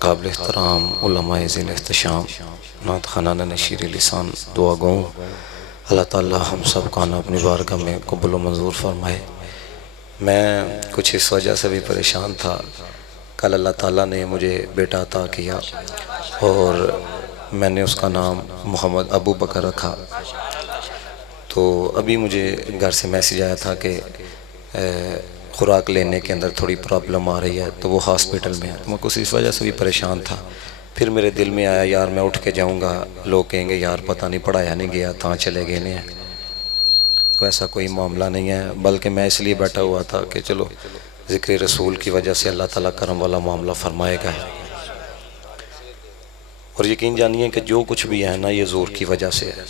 काबिल एहतराम उलमाए ज़िल एहतशाम नात ख़ानान नशीर लिसान दुआ गो अल्लाह ताला हम सब का अपनी बारगाह में कबूल मंजूर फरमाए। मैं कुछ इस वजह से भी परेशान था। कल अल्लाह ताला ने मुझे बेटा अता किया और मैंने उसका नाम मोहम्मद अबू बकर रखा। तो अभी मुझे घर से मैसेज आया था कि खुराक लेने के अंदर थोड़ी प्रॉब्लम आ रही है, तो वो हॉस्पिटल में है। तो मैं कुछ इस वजह से भी परेशान था। फिर मेरे दिल में आया यार मैं उठ के जाऊंगा, लोग कहेंगे यार पता नहीं पढ़ाया नहीं गया था चले गए ने। तो ऐसा कोई मामला नहीं है, बल्कि मैं इसलिए बैठा हुआ था कि चलो ज़िक्र रसूल की वजह से अल्लाह ताला करम वाला मामला फरमाएगा। और यकीन जानिए कि जो कुछ भी है ना ये ज़ोर की वजह से है।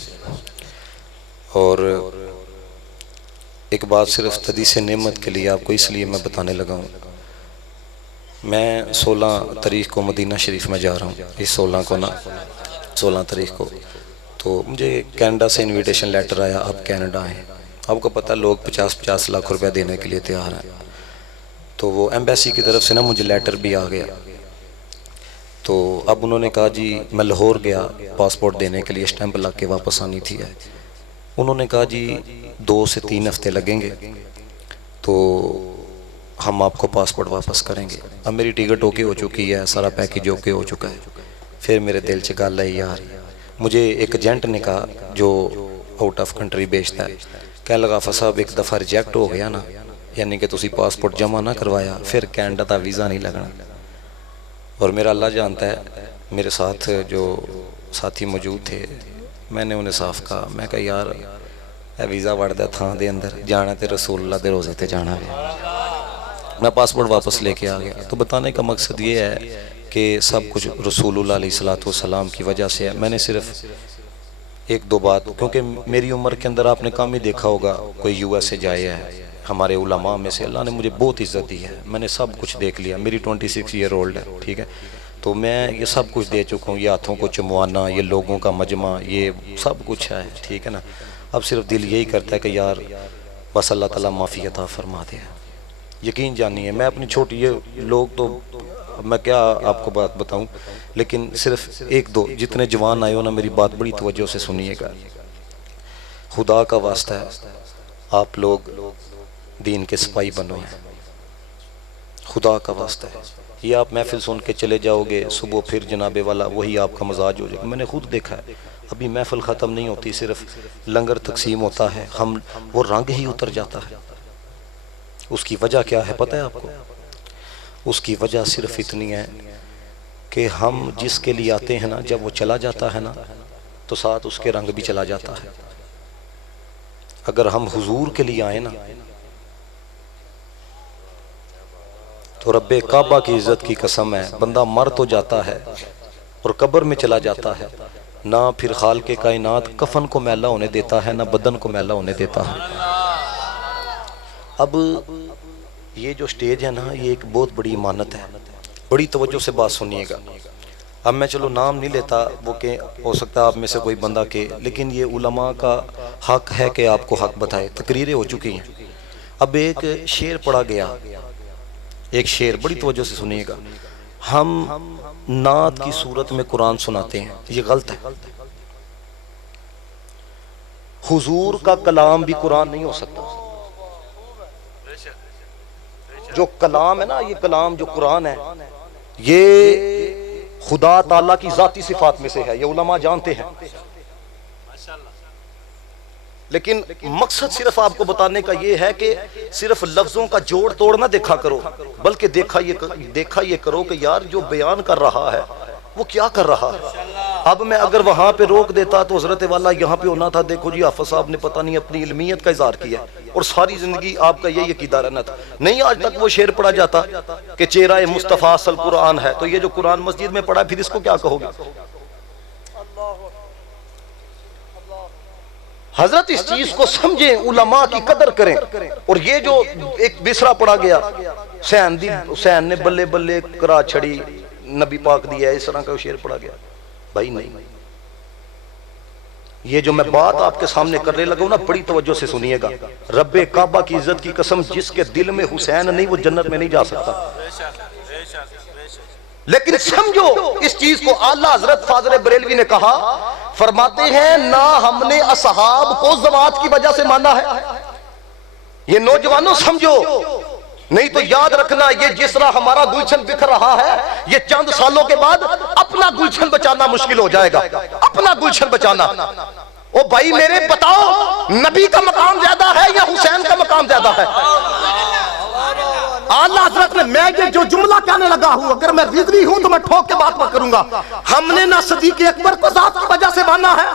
और एक बात सिर्फ तदीस नेमत के लिए आपको इसलिए मैं बताने लगा हूँ। मैं 16 तारीख़ को मदीना शरीफ में जा रहा हूँ, इस 16 तारीख़ को। तो मुझे कनाडा से इनविटेशन लेटर आया, आप कनाडा आए। आपको पता है लोग 50-50 लाख रुपया देने के लिए तैयार हैं। तो वो एम्बेसी की तरफ से ना मुझे लेटर भी आ गया। तो अब उन्होंने कहा जी मैं लाहौर गया पासपोर्ट देने के लिए, स्टैंप लग के वापस आनी थी। उन्होंने कहा जी 2 से 3 हफ्ते लगेंगे तो हम आपको पासपोर्ट वापस करेंगे। अब मेरी टिकट ओके हो चुकी है, सारा पैकेज ओके हो चुका है। फिर मेरे दिल से गल आई यार, मुझे एक एजेंट ने कहा जो आउट ऑफ कंट्री बेचता है, कह लगा साहब एक दफ़ा रिजेक्ट हो गया ना, यानी कि तुसी पासपोर्ट जमा ना करवाया फिर कैनेडा का वीज़ा नहीं लगना। और मेरा अल्लाह जानता है मेरे साथ जो साथी मौजूद थे, मैंने उन्हें साफ कहा, मैं कहा यार वीज़ा वड़दा थां दे अंदर जाना तो रसूलुल्लाह दे रोज़े ते जाना है। मैं पासपोर्ट वापस लेके आ गया। तो बताने का मकसद ये है कि सब कुछ रसूलुल्लाह अलैहिस्सलातु वस्सलाम की वजह से है। मैंने सिर्फ 1-2 बात, क्योंकि मेरी उम्र के अंदर आपने कम ही देखा होगा कोई यूएस से जाए है। हमारे उलमा में से अल्लाह ने मुझे बहुत इज़्ज़त दी है, मैंने सब कुछ देख लिया। मेरी 26 ईयर ओल्ड है, ठीक है। तो मैं ये सब कुछ दे चुका हूँ, ये हाथों को चुमवाना, ये लोगों का मजमा, ये सब कुछ है, ठीक है ना। अब सिर्फ दिल यही करता है कि यार बस अल्लाह ताला माफ़ी अता फरमा दे। यकीन जानिए मैं अपनी छोटी, ये लोग तो मैं क्या आपको बात बताऊं, लेकिन सिर्फ 1-2 जितने जवान आए हो ना मेरी बात बड़ी तवज्जो से सुनिएगा। खुदा का वास्ता है आप लोग दीन के सिपाही बनो हैं, खुदा का वास्ता है। ये आप महफिल सुन के चले जाओगे, सुबह फिर जनाबे वाला वही आपका मजाज हो जाएगा। मैंने खुद देखा है, अभी महफिल ख़त्म नहीं होती, सिर्फ लंगर तकसीम होता है, हम वो रंग ही उतर जाता है। उसकी वजह क्या है पता है आपको? उसकी वजह सिर्फ इतनी है कि हम जिसके लिए आते हैं ना, जब वो चला जाता है ना तो साथ उसके रंग भी चला जाता है। अगर हम हुजूर के लिए आए ना तो रब्बे काबा की इज्जत की कसम है, बंदा मर तो जाता है और कब्र में चला जाता है ना, फिर खालिक़े कायनात कफन को मैला होने देता है ना बदन को मैला होने देता है। अब ये जो स्टेज है ना ये एक बहुत बड़ी इमानत है, बड़ी तवज्जो से बात सुनिएगा। अब मैं चलो नाम नहीं लेता, वो के हो सकता है आप में से कोई बंदा के, लेकिन ये उलमा का हक है कि आपको हक बताए। तकरीरें हो चुकी हैं। अब एक शेर पढ़ा गया, एक शेर बड़ी तवज्जो से सुनिएगा। हम नात की सूरत में कुरान सुनाते हैं, ये गलत है। हुजूर का कलाम भी कुरान नहीं हो सकता। जो कलाम है ना, ये कलाम जो कुरान है ये खुदा ताला की जाती सिफात में से है, ये उलमा जानते हैं। लेकिन मकसद सिर्फ आपको बताने का ये है कि सिर्फ लफ्जों का जोड़ तोड़ ना देखा करो, बल्कि देखा ये करो कि यार जो बयान कर रहा है वो क्या कर रहा है। अब मैं अगर वहां पे रोक देता तो हजरत वाला यहाँ पे होना था, देखो जी हाफिज साहब ने पता नहीं अपनी इल्मियत का इजहार किया और सारी जिंदगी आपका यही अकीदा रहना था। नहीं, आज तक वो शेर पढ़ा जाता कि चेहरा मुस्तफा असल कुरान है, तो ये जो कुरान मस्जिद में पढ़ा फिर इसको क्या कहोगे? हजरत इस चीज को समझें, उलमा की कदर करें। और ये जो एक बिसरा पढ़ा गया, हुसैन ने बल्ले बल्ले करा छड़ी नबी पाक दिया, इस तरह का शेर पढ़ा गया। भाई नहीं, ये जो मैं बात आपके सामने करने लगा हूं ना बड़ी तवज्जो से सुनिएगा। रब्बे काबा की इज्जत की कसम, जिसके दिल में हुसैन नहीं वो जन्नत में नहीं जा सकता। लेकिन समझो इस चीज को, आला हजरत फाजर बरेलवी ने कहा, फरमाते हैं ना हमने असहाब को जमात की वजह से माना है। ये नौजवानों समझो, नहीं तो याद रखना ये जिस तरह हमारा गुलशन बिखर रहा है, ये चंद सालों के बाद अपना गुलशन बचाना मुश्किल हो जाएगा। अपना गुलशन बचाना, ओ भाई मेरे बताओ, नबी का मकाम ज्यादा है या हुसैन का मकाम ज्यादा है? आला हजरत ने, मैं ये जो जुमला कहने लगा हूं, अगर मैं रिजवी हूं तो मैं ठोक के बात मत करूंगा। हमने ना सदीक अकबर को जात की वजह से माना है,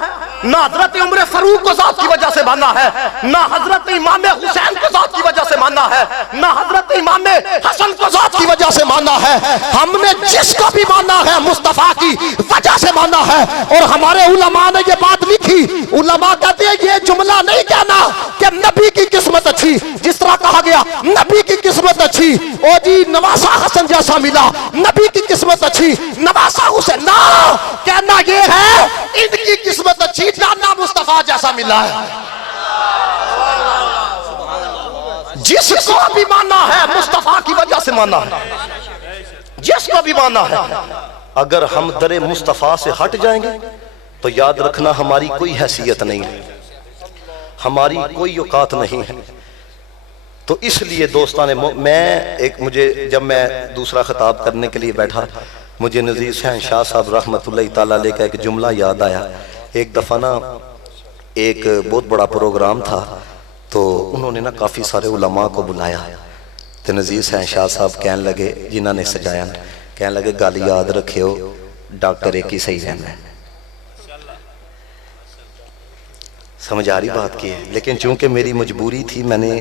ना हजरत उमर फारूक को जात की वजह से माना है, ना हजरत इमाम हुसैन को जात की वजह से माना है, ना हजरत इमाम हसन को जात की वजह से माना है। हमने जिसको भी माना है मुस्तफा की वजह से माना है। और हमारे उलमा ने ये बात लिखी, उलमा कहते हैं ये जुमला नहीं कहना कि नबी की किस्मत अच्छी, जिस तरह कहा गया नबी की किस्मत अच्छी, ओ जी नवासा हसन जैसा मिला, नबी की किस्मत अच्छी, नवासा हुसैन ना, कहना ये है इनकी किस्मत अच्छी, नाना मुस्तफा जैसा मिला है। जिसको भी माना है मुस्तफा की वजह से माना है, जिसको भी माना है। अगर हम दरे मुस्तफा से हट जाएंगे तो याद रखना हमारी कोई हैसियत नहीं है, हमारी कोई औकात नहीं है। तो इसलिए दोस्तान, मुझे जब मैं दूसरा खिताब करने के लिए बैठा, मुझे नज़ीर शहनशाह साहब रहमतुल्लाह ताला अलैह का एक जुमला याद आया। एक दफ़ा ना एक बहुत बड़ा प्रोग्राम था, तो उन्होंने ना काफ़ी सारे उलमा को बुलाया, तो नज़ीर शहनशाह साहब कहने लगे, जिन्हों ने सजाया, कहने लगे गल याद रखियो डॉक्टर एक ही सही रहना है। समझ आ रही बात की है? लेकिन चूंकि मेरी मजबूरी थी, मैंने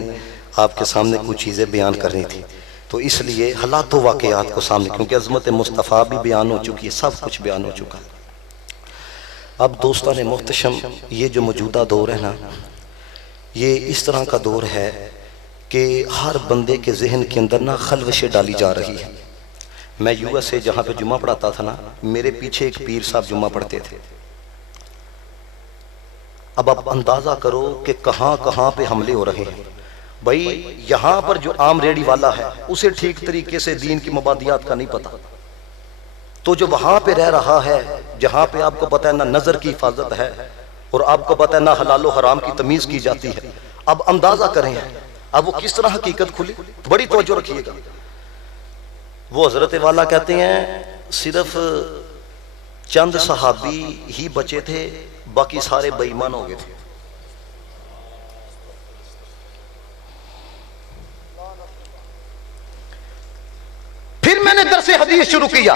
आपके सामने कुछ चीज़ें बयान करनी थी, तो इसलिए हालात व वाक़यात को सामने, क्योंकि अज़मत मुस्तफ़ा भी बयान हो चुकी है, सब कुछ बयान हो चुका है। अब दोस्तान मुहतशम, ये जो मौजूदा दौर है ना, ये इस तरह का दौर है कि हर बंदे के जहन के अंदर ना खलवशें डाली जा रही है। मैं USA जहाँ पे जुम्मा पढ़ाता था ना, मेरे पीछे एक पीर साहब जुम्मा पढ़ते थे। अब आप अंदाज़ा करो कि कहाँ कहाँ पे हमले हो रहे हैं। भाई यहाँ पर जो आम रेडी वाला है उसे ठीक तरीके से दीन की मुबादियात का नहीं पता, तो जो वहाँ पे रह रहा है, जहाँ पे आपको पता है ना नज़र की हिफाजत है और आपको पता है ना हलालो हराम की तमीज़ की जाती है, अब अंदाज़ा करें अब वो किस तरह हकीकत खुली। बड़ी तवज्जो रखिएगा। वो हजरत वाला कहते हैं सिर्फ चंद सहाबी ही बचे थे, बाकी सारे बेईमान हो गए थे। फिर मैंने दरसे हदीस शुरू किया।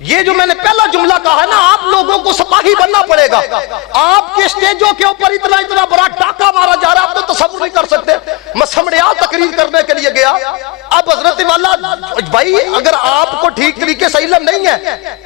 ये जो मैंने पहला जुमला कहा है ना, आप लोगों को सिपाही बनना पड़ेगा। आपके स्टेजों के ऊपर इतना इतना बड़ा डाका मारा जा रहा है, आप तो तसव्वुर नहीं कर सकते। मैं समड़ियाल तकरीर करने के लिए गया, अब हजरत वाला भाई अगर आपको ठीक तरीके से इल्म नहीं है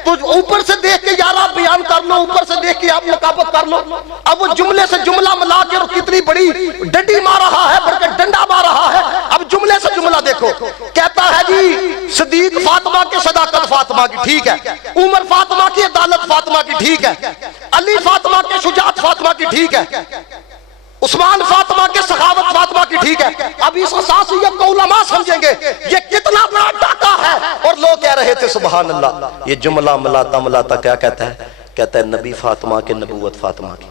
तो ऊपर से देख के यार आप बयान कर लो, ऊपर से देख के आप मुकाबत कर लो। अब वो जुमले से जुमला मिला के कितनी बड़ी डंडी मार रहा है, बल्कि डंडा मार रहा है। अब जुमले से जुमला देखो, कहता है जी सदीक फातिमा के सदाकत फातिमा की ठीक है, उमर फातिमा की अदालत फातिमा की ठीक है, अली फातिमा के शुजात फातिमा की ठीक है, उस्मान फातिमा के सखावत फातिमा की ठीक है। अब इस असासियत को उलमा समझेंगे ये कितना बड़ा डाका है। और लोग कह रहे थे सुभान अल्लाह, ये जुमला मिलाता मिलाता क्या कहता है, कहता है नबी फातिमा के नबूवत फातिमा की।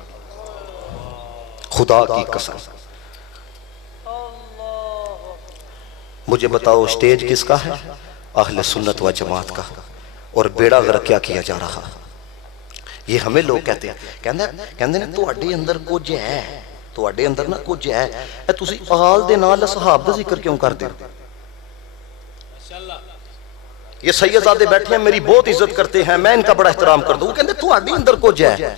खुदा की कसम मुझे बताओ स्टेज किसका है? अहले सुन्नत व जमात का। और बेड़ा गर्क क्या किया जा रहा। ये हमें लोग कहते हैं, कहते ने तुहाडे अंदर कुछ है, तुहाडे अंदर ना कुछ है, तुसी आल दे नाल सहाब दा जिक्र क्यों करदे हो? ये सैयदजादे बैठे हैं, मेरी बहुत इज्जत करते हैं, मैं इनका बड़ा एहतराम कर दूं, कहते तुहाडे अंदर कुछ है।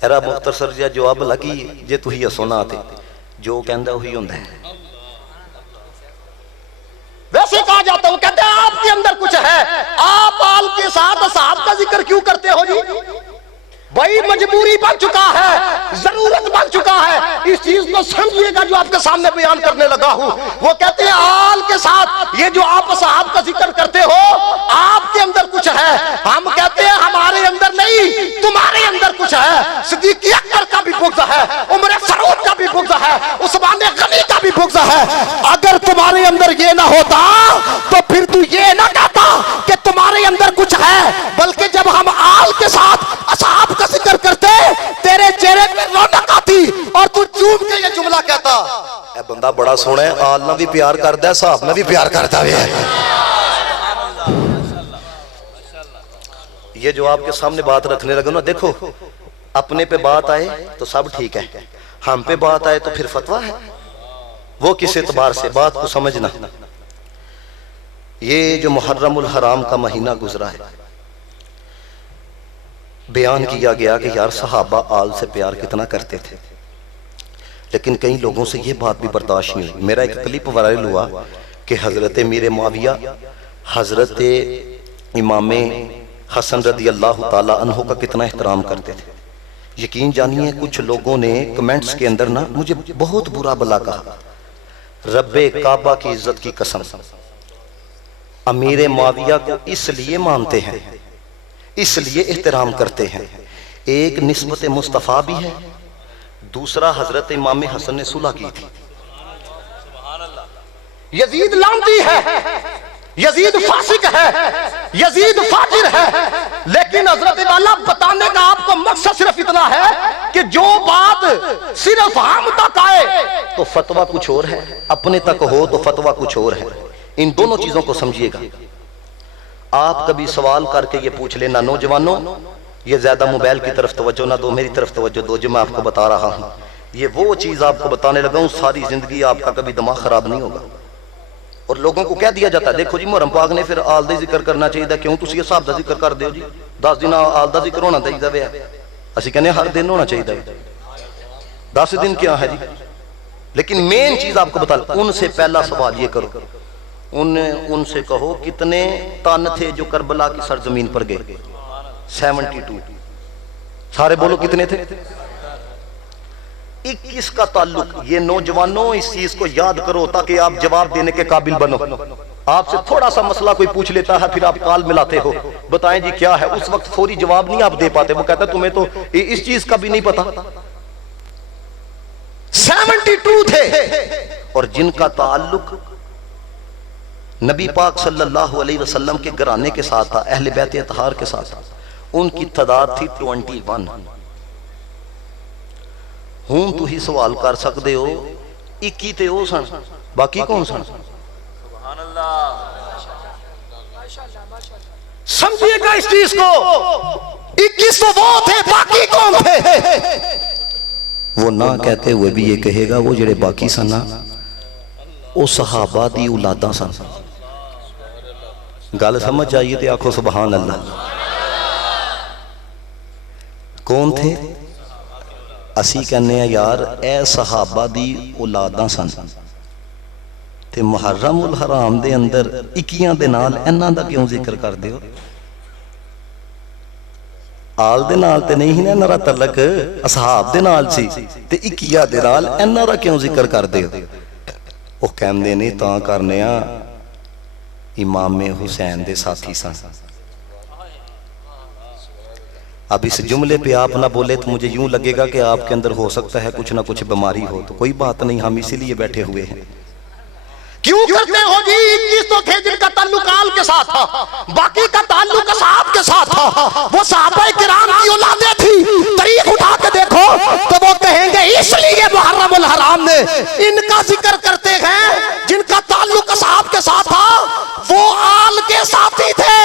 एरा मुख्तसर जिहा जवाब लगी जे तुही हसो ना ते जो कहंदा वही हुंदा है। वैसे कहा जाता है, कहते हैं आपके अंदर कुछ है, आप आल के साथ साहब का जिक्र क्यों करते हो जी? भाई मजबूरी बन चुका है, जरूरत बन चुका है। इस चीज को समझिएगा जो आपके सामने बयान करने लगा हूं। वो कहते हैं आल के साथ ये जो आप साहब का जिक्र करते हो, आपके अंदर कुछ है। हम कहते हैं हमारे अंदर नहीं, तुम्हारे अंदर कुछ है। सिद्दीक अकबर का भी बुग़्ज़ है, उमर फारूक का भी बुग़्ज़ है, उस्मान गनी का भी बुग़्ज़ है। अगर तुम्हारे अंदर ये ना होता तो फिर तू ये ना कहता है, बल्कि जब हम आल के साथ असहाब का जिक्र करते तेरे चेहरे पे रौनक आती और तू चूम के ये जुमला कहता, ए बंदा बड़ा सोहना है, आल ना भी प्यार करता है, साहब ना भी प्यार करता है। ये जो आपके सामने बात रखने लगे ना, देखो अपने पे बात आए तो सब ठीक है, हम पे बात आए तो फिर फतवा है। वो किस एतबार से, बात को समझना। ये जो मुहर्रमुल हराम का महीना गुजरा है, बयान किया गया कि यार सहाबा आल से प्यार कितना करते थे, लेकिन कई लोगों से ये बात भी बर्दाश्त नहीं हुई। मेरा एक क्लिप वायरल हुआ कि हजरत मीर मुआविया हजरत इमाम हसन रदी अल्लाह ताला अन्हु का कितना एहतराम करते थे। यकीन जानिए कुछ लोगों ने कमेंट्स के अंदर ना मुझे बहुत बुरा भला कहा, रब्बे काबा की इज्जत की कसम, अमीर मुआविया को इसलिए मानते हैं, इसलिए एहतराम करते हैं, एक निस्बत मुस्तफ़ा भी है, दूसरा हजरत इमाम हसन ने सुलह की थी। यजीद लांती है, यजीद फासिक है, यजीद फाजिर है, लेकिन हजरत वाला बताने का आपको मकसद सिर्फ इतना है कि जो बात सिर्फ हम तक आए तो फतवा कुछ और है, अपने तक हो तो फतवा कुछ और है। इन दोनों चीजों को समझिएगा। आप कभी सवाल करके ये पूछ लेना, नौजवानों ये ज्यादा मोबाइल की तरफ तवज्जो ना दो, मेरी तरफ तवज्जो दो, जो मैं आपको बता रहा हूं ये वो चीज आपको बताने लगा हूं, सारी जिंदगी आपका कभी दिमाग खराब नहीं होगा। और लोगों को कह दिया जाता है, देखो जी मुहर्रम पाक ने फिर आल दा जिक्र करना चाहिए, क्यों तुम साहब का जिक्र कर दो जी, 10 दिन आल दा जिक्र होना चाहिए, असं कहने हर दिन होना चाहिए, 10 दिन क्या है जी। लेकिन मेन चीज आपको बता, उनसे पहला सवाल ये करो, उनसे कहो कितने तन थे जो करबला की सरजमीन पर गए? 72। सारे बोलो कितने थे? 21 का ताल्लुक। ये नौजवानों इस चीज को याद करो ताकि आप जवाब देने के काबिल बनो। आपसे थोड़ा सा मसला कोई पूछ लेता है, फिर आप काल मिलाते हो, बताएं जी क्या है, उस वक्त फौरी जवाब नहीं आप दे पाते। वो कहता तुम्हें तो इस चीज का भी नहीं पता। 72 थे और जिनका ताल्लुक नबी पाक सल्लल्लाहु अलैहि वसल्लम के घराने के साथ था, अहले बैत अतहार के साथ था, उनकी तादाद थी 21। हूं तू ही सवाल कर सकते हो 21 ते ओ सन, बाकी कौन सन? समझिएगा इस चीज को, 21 तो वो थे, बाकी कौन थे? वो ना कहते हुए भी ये कहेगा वो जेड़े बाकी सन ना वो सहाबा दी औलादा सन। गल समझ आइए तो आखो सुभान अल्लाह। कौन थे? असी कहने यार ए सहाबा दी औलादा सन ते मुहर्रम उल हराम दे अंदर 21 दे नाल इन्हां दा क्यों जिक्र कर दियो? आल दे नाल ते नहीं ना इन्हां दा तलक, असहाब दे नाल सी ते 21 दे नाल इन्हां दा क्यों जिक्र कर दियो? वो कहंदे ने तां करने आ इमाम हुसैन दे साथी सन। अब इस जुमले पे आप ना बोले तो मुझे यूं लगेगा कि आपके अंदर हो सकता है कुछ ना कुछ बीमारी हो, तो कोई बात नहीं, हम इसीलिए बैठे हुए हैं। क्यों करते हो जी? 21 तो थे जिनका ताल्लुक आल के साथ था, बाकी का ताल्लुक असहाब के साथ था। वो सहाबा किराम की औलादे थी। तारीख उठा के देखो तो वो कहेंगे इसलिए मुहर्रम उल हराम ने इनका जिक्र करते हैं जिनका ताल्लुक असहाब के साथ था। वो आल के साथी थे,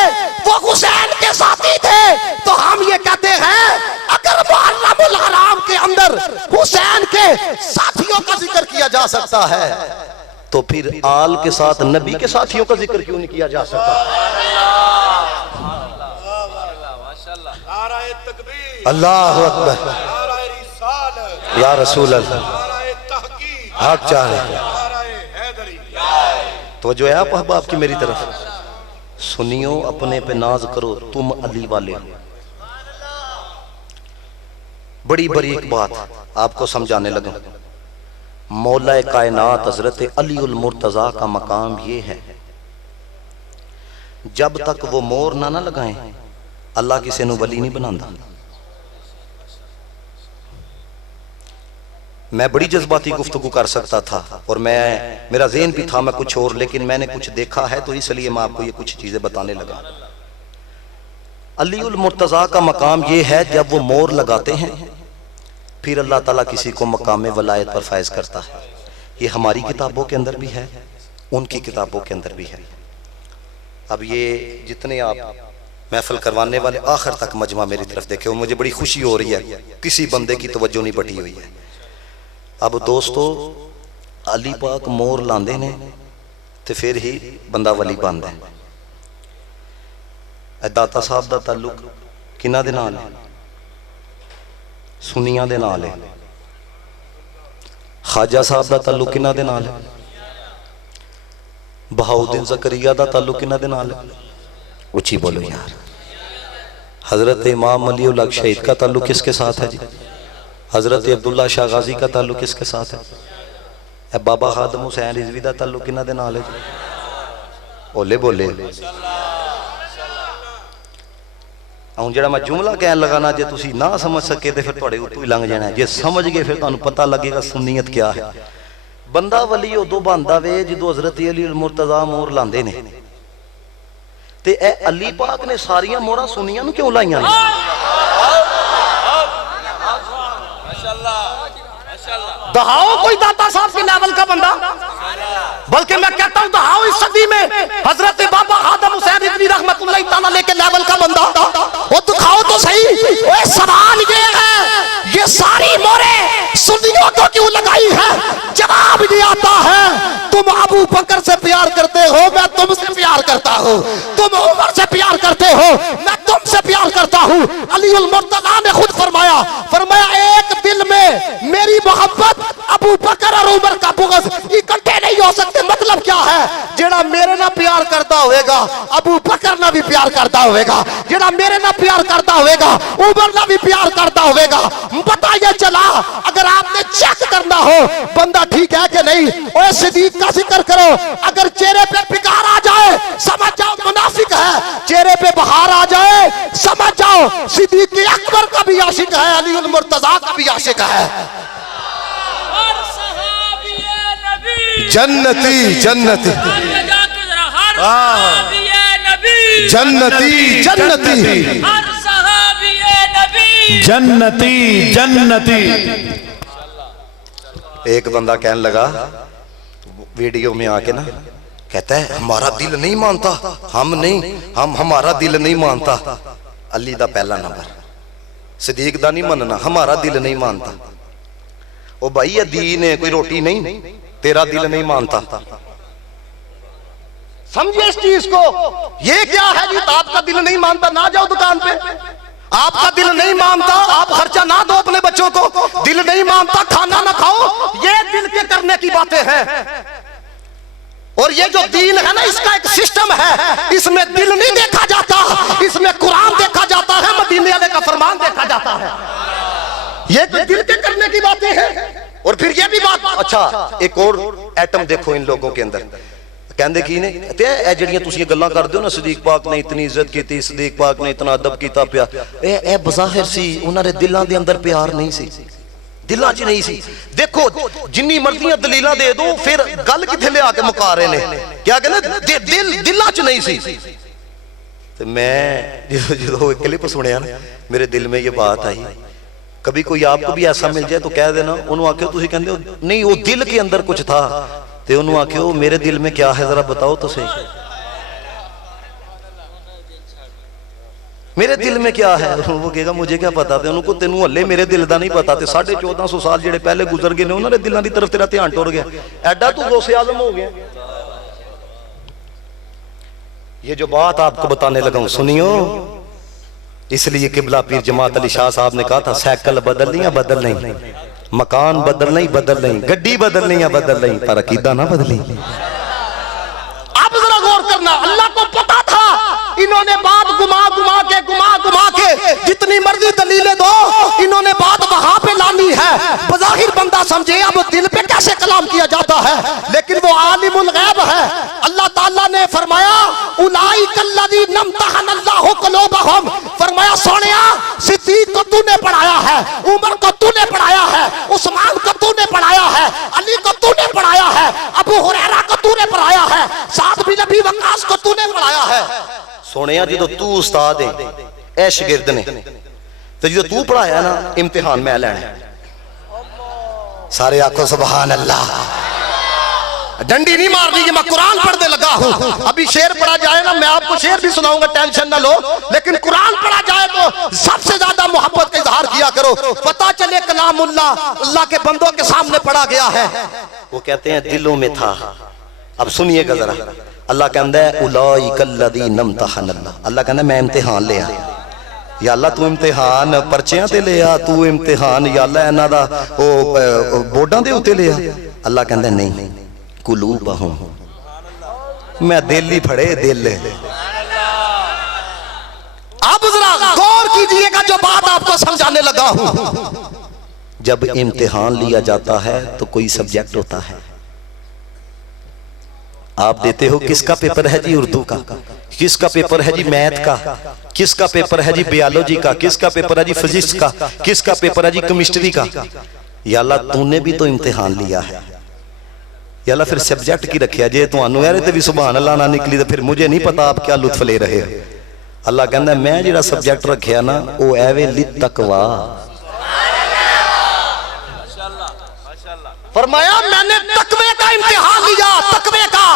वो हुसैन के साथी थे। तो हम ये कहते हैं अगर मुहर्रम उल हराम के अंदर हुसैन के साथियों का जिक्र किया जा सकता है तो फिर आल के साथ नबी के साथियों का जिक्र क्यों नहीं किया जा सकता? अल्लाह अकबर, या रसूल अल्लाह, हक चाहे तो जो है आप अहबाब की मेरी तरफ सुनियो, अपने पे नाज करो, तुम अली वाले हो। बड़ी बड़ी एक बात आपको समझाने लगा। मौला कायनात हजरत अली उल मुर्तजा का मकाम ये है, जब तक वो मोर ना लगाएं अल्लाह किसी नू वली नहीं बनाता। मैं बड़ी जज्बाती गुफ्तगू कर सकता था और मेरा ज़हन भी था मैं कुछ और, लेकिन मैंने कुछ देखा है तो इसलिए मैं आपको ये कुछ चीजें बताने लगा। अली उल मुर्तज़ा का मकाम ये है जब वो मोहर लगाते हैं फिर अल्लाह ताला किसी को मकाम वलायत पर फायज करता है। ये हमारी किताबों के अंदर भी है, उनकी किताबों के अंदर भी है। अब ये जितने आप महफिल करवाने वाले आखिर तक मजमा मेरी तरफ देखे, मुझे बड़ी खुशी हो रही है, किसी बंदे की तवज्जो नहीं बटी हुई है। अब दोस्तों अली पाक मोहर लांदे ने ते फिर ही बंदा वली बनदा है। दाता साहब का ताल्लुक किन्हां दे नाल है? सुनियां दे नाल है। ख्वाजा साहब का ताल्लुक किन्हां दे नाल है? बहाउद्दीन ज़करिया का ताल्लुक किन्हां दे नाल है? ऊंची बोलो यार। हजरत इमाम अली उल हक शहीद का ताल्लुक किसके साथ है जी? हजरत अब्दुल्ला शाह गाजी का ताल्लुक किसके साथ है? बाबा खादम हुसैन रिजवी का ताल्लुक किन्हां दे नाल है जी? बोले बोले हूँ जो मैं जुमला कह लगाना, जे तुसी ना समझ सके तो फिर थोड़े उत्तों ही लंघ जाना, जे समझ गए फिर तुहानू पता लगेगा सुन्नीयत क्या है। बंदा वली उदों बनदा वे जो हजरत अली मुर्तज़ा मोहर लांदे ने, ते ए अली पाक ने सारियां मोहरां सुन्नियां नू क्यों लाइयां ने? दहाओ कोई दाता साहब के लेवल का बंदा, बल्कि मैं कहता हूं दहाओ इस सदी में हजरत बाबा खादम हुसैन रिजवी रहमतुल्लाह तआला लेके लेवल का बंदा, वो दिखाओ तो सही। ओए सवाल ये है, ये सारी मोहरें सुन्नियों को क्यों लगाई है? जवाब ये आता है, तुम अबू बकर से प्यार करते हो, मैं तुमसे प्यार करता हूं। तुम उमर से प्यार करते हो, मैं तुमसे प्यार करता हूं। अली उल मुर्तज़ा ने खुद फरमाया एक दिल में मेरी मोहब्बत, अबू बकर और उमर का बुग़्ज़ इकट्ठे नहीं हो सकते। मतलब क्या है? जेड़ा मेरे ना प्यार करता होएगा अबू बकर ना भी प्यार करता होएगा, जेड़ा मेरे ना प्यार करता होएगा उमर ना भी प्यार करता होएगा। पता ये चला, अगर आपने चेक करना हो बंदा ठीक है कि नहीं, ओए सिद्दीक का जिक्र करो, अगर चेहरे पे फिकार आ जाए समझ जाओ मुनाफिक है, चेहरे पे बहार आ जाए समझ जाओ सिद्दीक अकबर का भी आशिक है, अली उल मुर्तज़ा का भी आशिक है। जन्नती जन्नती जन्नती जन्नती जन्नती जन्नती। एक बंदा कहने लगा वीडियो में आके ना, कहता है हमारा दिल नहीं मानता, हमारा दिल नहीं मानता। अली दा पहला नंबर, सिद्दीक दा नहीं मनना, हमारा दिल नहीं मानता। ओ भाई ये दीन है, कोई रोटी नहीं, तेरा दिल नहीं मानता। समझिए इस चीज को। ये क्या है जी? आपका दिल नहीं मानता, ना जाओ दुकान पे। आपका दिल नहीं मानता, आप खर्चा ना दो अपने बच्चों को। दिल नहीं मानता, खाना ना खाओ। ये दिल के करने की बातें हैं। और ये जो दीन है ना, इसका एक सिस्टम है, इसमें दिल नहीं देखा जाता, इसमें कुरान देखा जाता है, मदीने वाले का फरमान देखा जाता है। ये तो दिल के करने की बातें हैं। और फिर ये भी बात, अच्छा एक और एटम देखो इन लोगों के अंदर। कहंदे की ने ते ए जड़ियां तुसीं गल्लां करदे हो ना, सिद्दीक पाक ने इतनी इज्जत की, सिद्दीक पाक ने इतना अदब किया पिया, ए बज़ाहिर सी उन्हां दे दिलां दे अंदर प्यार नहीं सी, दिलां च नहीं सी। देखो जिन्नी मर्जियां दलीलां दे दो, फिर गल किथे ले आके मुका रहे ने, क्या कहंदे दिल दिलां च नहीं सी। ते मैं जो क्लिप सुनिया ना, मेरे दिल में ये बात आई, कभी कोई आपको भी ऐसा मिल जाए तो कह देना, उन्होंने आख्यो तुसीं कहंदे हो नहीं वो दिल के अंदर कुछ था, ते उन्होंने आख्यो मेरे दिल में क्या है जरा बताओ तो सही, मेरे दिल में क्या है। वो कहेगा मुझे क्या पता, ते उनको तेनू हले मेरे दिल का नहीं पता, ते 1450 साल जेडे पहले गुजर गए ने उन्होंने दिलों की तरफ तेरा ध्यान टुर गया, एडा तू गौसे आज़म हो गया। ये जो बात आपको बताने लगा हूं सुनियो, इसलिए किबला पीर जमात अली शाह साहब ने कहा था साइकिल बदलनी है बदल नहीं, मकान बदलना ही बदल नहीं, गड्डी बदलनी है बदल नहीं, पर अकीदा ना बदली। अब जरा गौर करना, अल्लाह को पता था इन्होंने बात घुमा घुमा के जितनी मर्जी दलीलें दो, इन्होंने बात वहां पे लानी है। बज़ाहिर बंदा समझे अब दिल पे कैसे कलाम किया जाता है, लेकिन वो आलिमुल गैब है। अल्लाह ताला ने फरमाया उलाइकल्लज़ी नम्तहनल्लाहु क़ुलूबहुम, फरमाया सोनिया सिद्दीक को तूने पढ़ाया है, उमर को तूने पढ़ाया है, उस्मान को तूने पढ़ाया है, अली को तूने पढ़ाया है, अबू हुरैरा को तूने पढ़ाया है, साद बिन अबी वक्कास को तूने पढ़ाया है। सोनिया जो तू उस्ताद है, ए शागिर्द ने तो जो तू पढ़ाया ना इम्तिहान मैं लेना। सारे आखो सुभान अल्लाह। डंडी नहीं मारनी कि मैं कुरान पढ़ने लगा हूं। अभी शेर पढ़ा जाए ना, मैं आपको शेर भी सुनाऊंगा, टेंशन ना लो, लेकिन कुरान पढ़ा जाए तो सबसे ज्यादा मोहब्बत का इजहार किया करो। पता चले कलामुल्लाह अल्लाह के बंदों के सामने पढ़ा गया है। वो कहते हैं दिलों में था। अब सुनिएगा जरा, अल्लाह कहता है उलाइकल्लज़ीना इम्तहनल्लाह, अल्लाह कहता मैं इम्तिहान लिया। या अल्लाह तू इम्तिहान पर्चियां ते लिया, तू इम्तिहान या अल्लाह इन्हां दा ओ बोर्डां दे उत्ते लिया। अल्लाह कहता नहीं, कुलूबहुम, मैं दिल ही फड़े दिल। अब जरा गौर कीजिएगा जो बात आपको समझाने लगा हूं। जब इम्तिहान लिया जाता है तो कोई सब्जेक्ट होता है, आप देते हो, किसका पेपर है जी उर्दू का, किसका पेपर है जी मैथ का, किसका पेपर है जी बायोलॉजी का, किसका पेपर है जी फिजिक्स का, किसका पेपर है जी केमिस्ट्री का। या अल्लाह तूने भी तो इम्तिहान लिया है। या अल्लाह फिर सब्जेक्ट की रखिया जे तुहानू यार ते भी सुभान अल्लाह ना निकली तो फिर मुझे नहीं पता आप क्या लुत्फ ले रहे हो। अल्लाह कहता मैं जिहड़ा सब्जेक्ट रखिया ना वो एवे लितकवा। फरमाया मैंने तकवे का इम्तिहान लिया, तकवे का,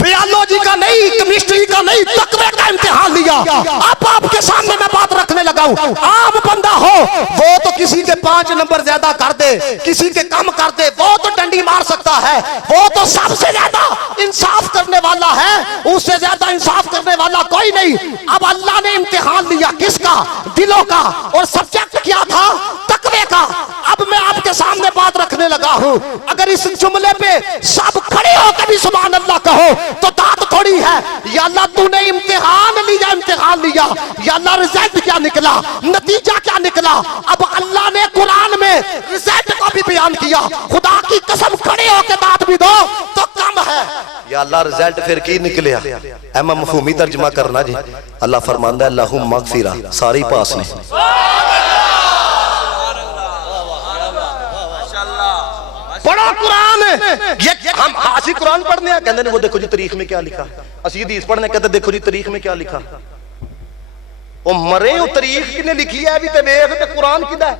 बायोलॉजी का नहीं, केमिस्ट्री का नहीं, तकवे का इम्तिहान लिया। अब आपके सामने मैं बात रखने लगा हूं। आम बंदा हो वो तो किसी के 5 नंबर ज्यादा कर दे, किसी के कम कर दे, वो तो डंडी मार सकता है, वो तो सबसे ज्यादा इंसाफ करने वाला है, उससे ज्यादा इंसाफ करने वाला कोई नहीं। अब अल्लाह ने इम्तिहान लिया किसका? दिलों का, और सब्जेक्ट क्या था? तकवे का। अब मैं आपके सामने बात रखने लगा हूं। अगर इस जुमले पे सब खड़े होकर भी सुभान अल्लाह कहो तो दांत थोड़ी है। या अल्लाह तूने इम्तिहान लिया, इम्तिहान लिया, या अल्लाह रिजल्ट क्या निकला, नतीजा क्या निकला। अब अल्लाह ने कुरान में रिजल्ट को भी बयान किया। खुदा की कसम खड़े होकर दांत भी दो तो कम है। या अल्लाह रिजल्ट फिर की निकलिया? एम मफहूमी तर्जमा करना जी। अल्लाह फरमांदा है लहुम मगफिरा, सारी पास ने। पढ़ो कुरान। ये हम असी कुरान पढ़ने हैं, कहते वो देखो जी तारीख में क्या लिखा। असी हदीस पढ़ने कहते देखो जी तारीख में क्या लिखा। वो मरे वो तारीख किने लिखी है भी ते देख ते कुरान किदा है।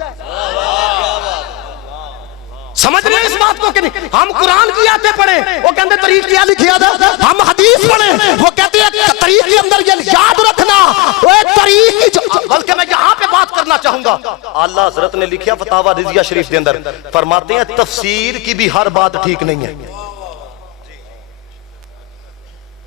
समझ रहे इस बात को कि नहीं? हम कुरान की आयतें पढ़े, वो कहते तारीख क्या लिखी है। हम हदीस पढ़े, वो कहते हैं तारीख के अंदर ये याद रखना, वो तारीख की। बल्कि मैं यहाँ पे बात करना चाहूंगा, आला हजरत ने लिखा फतावा रिजिया शरीफ के अंदर, फरमाते हैं तफसीर की भी हर बात ठीक नहीं है।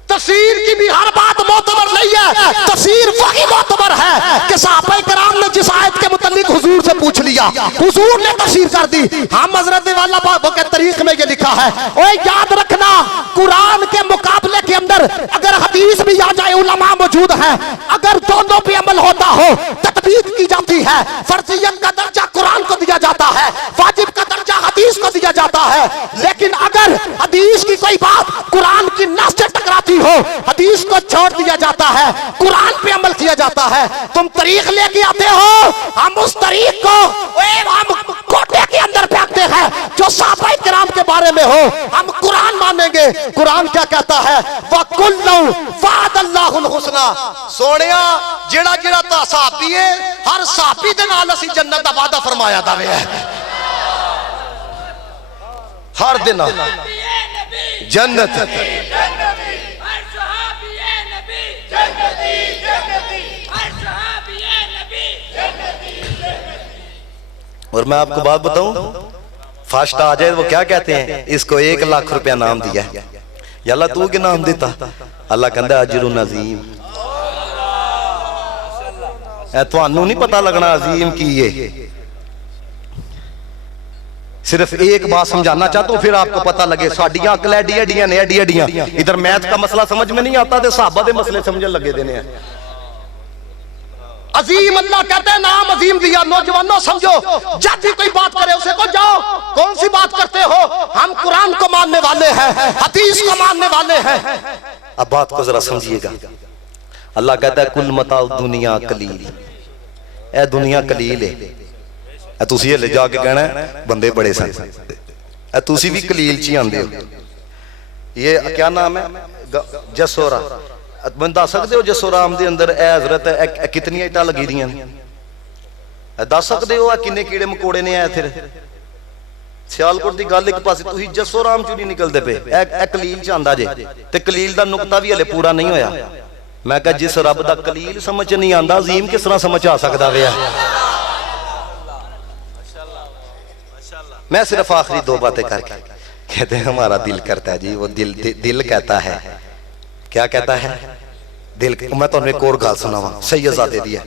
तफसीर की भी हर बात मोतबर नहीं है। तफसीर वही मोतबर है कि सहाबाए किराम ने जिस आयत के मुतालिक हुजूर से पूछ लिया, हुजूर ने तफसीर कर दी। हम हजरत वाला वो के तारीख में ये लिखा है। ओए याद रखना, कुरान के मुकाबले के अंदर अगर हदीस भी आ जाए, उलमा मौजूद है, अगर दोनों पे अमल होता हो, तकबीर की जाती है, फर्जियत का दर्जा कुरान को दिया जाता है, वाजिब का दर्जा हदीस को दिया जाता है। लेकिन अगर हदीस की कोई बात कुरान की नस से टकराती हो, हदीस को छोड़ दिया जाता है, कुरान पे अमल किया जाता है। तुम तारीख लेके आते हो, हम उस तारीख को हम कोटे के अंदर फेंकते हैं जो सहाबाए किराम के बारे में हो। हम कुरान मानेंगे। कुरान क्या कहता है? वकुल्लु वअदल्लाहुल हुस्ना। सोनिया जेड़ा जेड़ा ता सहाबी है, हर सहाबी दे नाल असीं जन्नत दा वादा फरमाया दावे है। हर दिन जन्नत। और मैं आपको बात बताऊं, फर्स्ट आ जाए वो क्या कहते हैं, इसको 1 लाख रुपया नाम दिया है। या अल्लाह तू क्या नाम देता? अल्लाह कहता अजरुन अजीम। तुहानू नहीं पता लगना अजीम की ये। सिर्फ एक बात समझाना चाहता हूं, फिर आपको पता लगे। साडियां अकल एडी एडियां ने, एडी एडियां। इधर मैथ का मसला समझ में नहीं आता तो सहाबा दे मसले समझने लगे देने हैं। अजीम अल्लाह कहते हैं नाम अजीम दिया। नौजवानों समझो, जब भी कोई बात करे उसे को जाओ कौन सी बात करते हो? हम कुरान को मानने वाले हैं, हदीस को मानने वाले हैं। अब बात को जरा समझिएगा। अल्लाह कहता है कुल मताउ दुनिया कलील। ए दुनिया कलील है। तुसी हले जाके कहना बंदे बड़े सन, तुसी भी कलील च आंदे हो। ये क्या नाम है? जसोरा। मैं दस सकते हो जसो राम के अंदर ए हजरत कितनी इटा लगी दी दस सकते हो किन्ने कीड़े मकोड़े ने फिर सियालकोट की गल एक पास जसो राम चू नहीं निकलते पे कलील च आंदा जे ते कलील का नुकता भी हले पूरा नहीं होया। मैं कहा जिस रब का कलील समझ नहीं आता अजीम किस तरह समझ आ सकता वे। मैं सिर्फ आखिरी दो बातें करके कहते हैं हमारा दिल करता है जी वो दिल कहता है क्या कहता है दिल। मैं तो एक और गल सुनावा सैयदजादे दी है